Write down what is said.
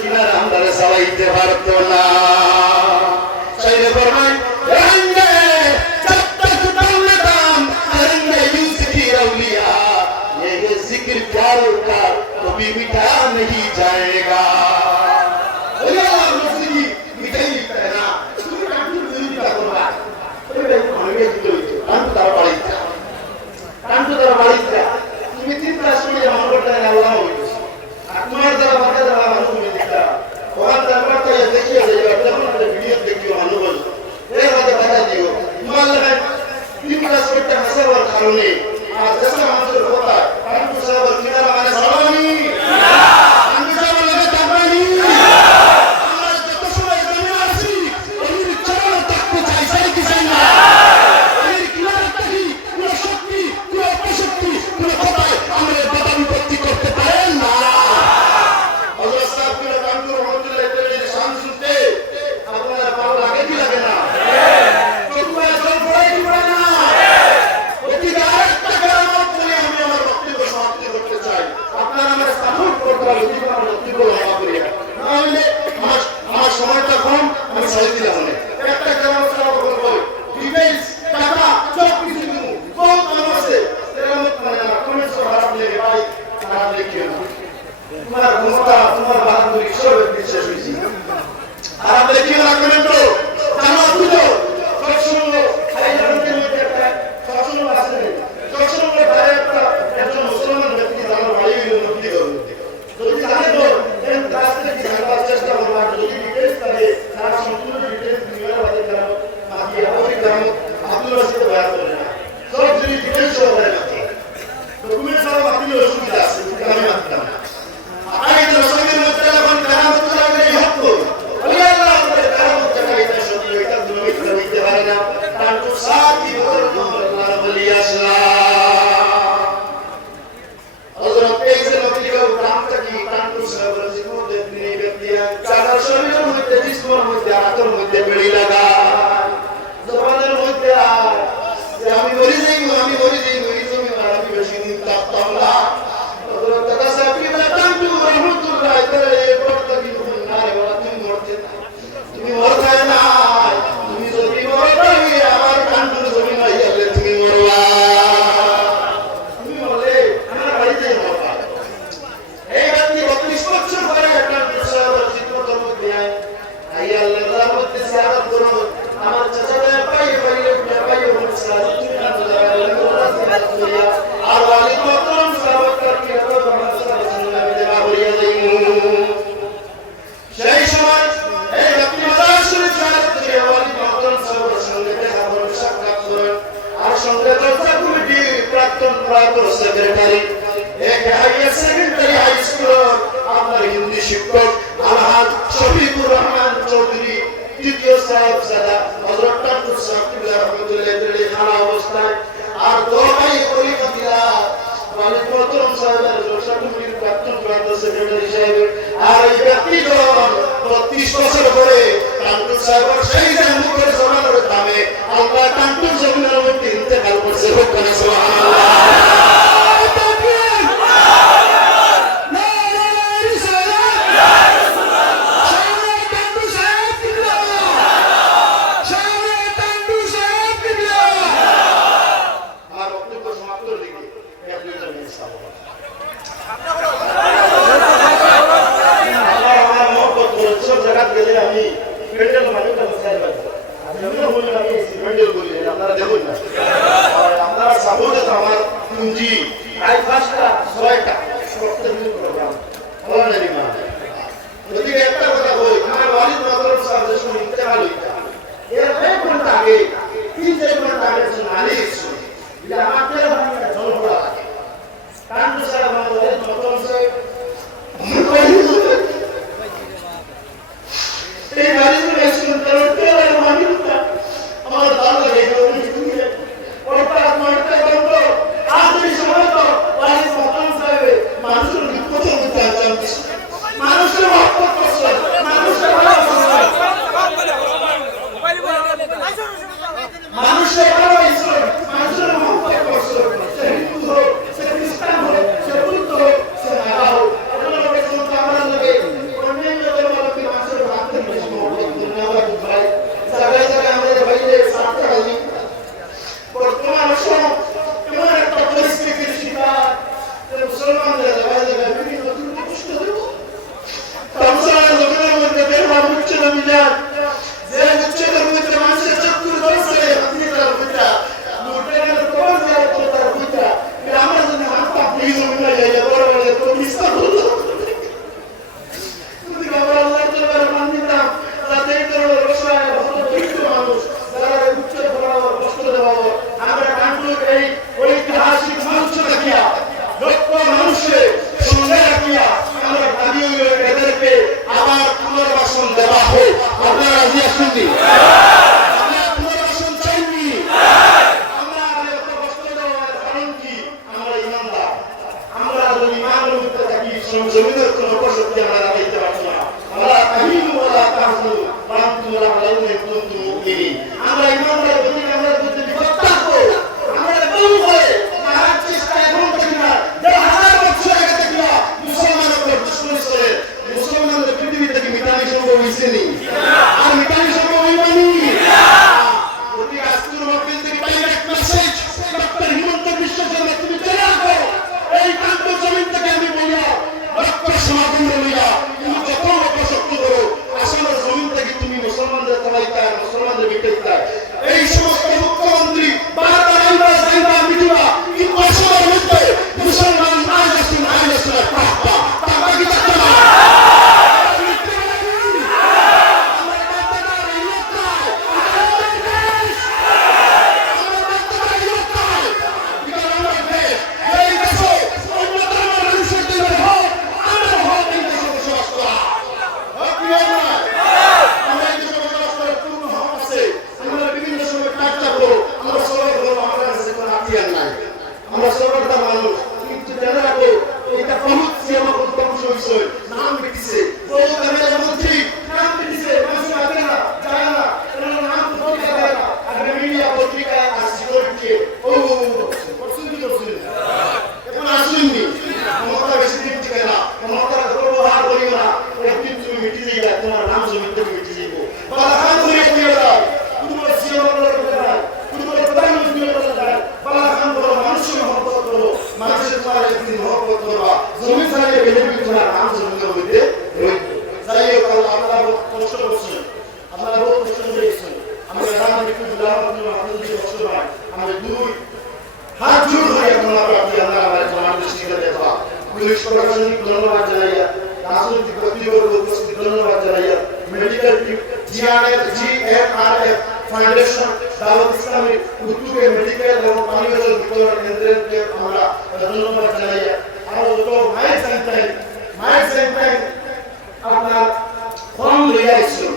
কিনারা আমরা চালাইতে পারতো না। চাইলে ফরমায় रंगे जब तक दम दम करेंगे यूसुफ औलिया, ये जिक्र प्यारों का कभी मिटा नहीं जाएगा। মানুষের রাজি আসুননি? আমরা পুনর্বাসন চাইনি। আমরা এত কষ্ট দেওয়ার কারণ কি? আমরা ইমানদার। আমরা যদি ইমানের ভিতরে থাকি, জমিনের কোনো অপশক্তি আমরা রাখতে পারছি না। আমরা তাহিনু ওয়ালা তাহজানু ওয়া আনতুম আ'লাউনা ইন কুনতুম মুমিনিন। আমরা ইমানদার যদি আমরা যদি বিপদ থাকবো, আমরা কোন করে মারার চেষ্টা এখন করি না। 1000 বছর আগে থেকে মুসলমানের উপর দুশমনি করে মুসলমানদের পৃথিবী থেকে মিটানি সম্ভব হয়েছে নি? আর মিটানি সম্ভব হয়নি। যদি আজকের মধ্যে থেকে direct message doctor Himanta Biswa Sarma, তুমি চলে আসো এই কান্ত জমিন থেকে। আমি বললাম ডক্টর সমাগম লইয়া তুমি যত অপশক্তি করো, আসলে জমিন থেকে তুমি মুসলমানদের চালাইতে আর মুসলমানদের মিটাইতে। এই সমস্ত মুখ্যমন্ত্রী বারবার আইবা মিটিবা, কিন্তু আসলের মধ্যে মুসলমান আজ আসুন টাকা কি থাকতে না। আমরা সরকার মানুষ, কিন্তু জানা রাখো এটা বহুত সিয়ামা বহুত বিষয় নাম বেটিছে বহু কামের মন্ত্রী নাম বেটিছে মানুষ আগে না যায় না নাম পত্রিকা দেয় না। আগে মিডিয়া পত্রিকায় আসছিল কি ও পছন্দ করছিল এখন আসেননি। মমতা বেশি দিন ঠিক না, মমতা ব্যবহার করিও না। একদিন তুমি মিটি যাইবা, তোমার নাম জমিন থেকে মিটি যাইব। বাবা খান করে কইও না, পুরো সিয়ামা করে কইরা পুরো প্রধানমন্ত্রী করে বাবা খান বড় মানুষের মহব্বত করো, মানুষের তোমার একদিন মহব্বত করবা। জমি ছাড়িয়ে বেনিফিট তোমার নাম জমিনের মধ্যে রইব। যাই হোক, আপনারা কষ্ট করছেন, আপনারা বহু কষ্ট করেছেন। আমরা জানি একটু দিলাম আপনাদের যে কষ্ট হয়, আমরা দুই হাত জোর ধরে আপনারা প্রার্থী আমরা আমার দৃষ্টিতে দেখা। পুলিশ প্রশাসনিক ধন্যবাদ জানাইয়া, রাজনৈতিক ব্যক্তিবর্গ উপস্থিত ধন্যবাদ জানাইয়া, মেডিকেল টিম GMRF ফাউন্ডেশন দাওয়াত ইসলামী উদ্যোগে মেডিকেল এবং পানীয় জল বিতরণ কেন্দ্রকে আমরা ধন্যবাদ জানাই। আর তো মাইক সেন্টার আপনার ফর্ম লইয়া আসছিল,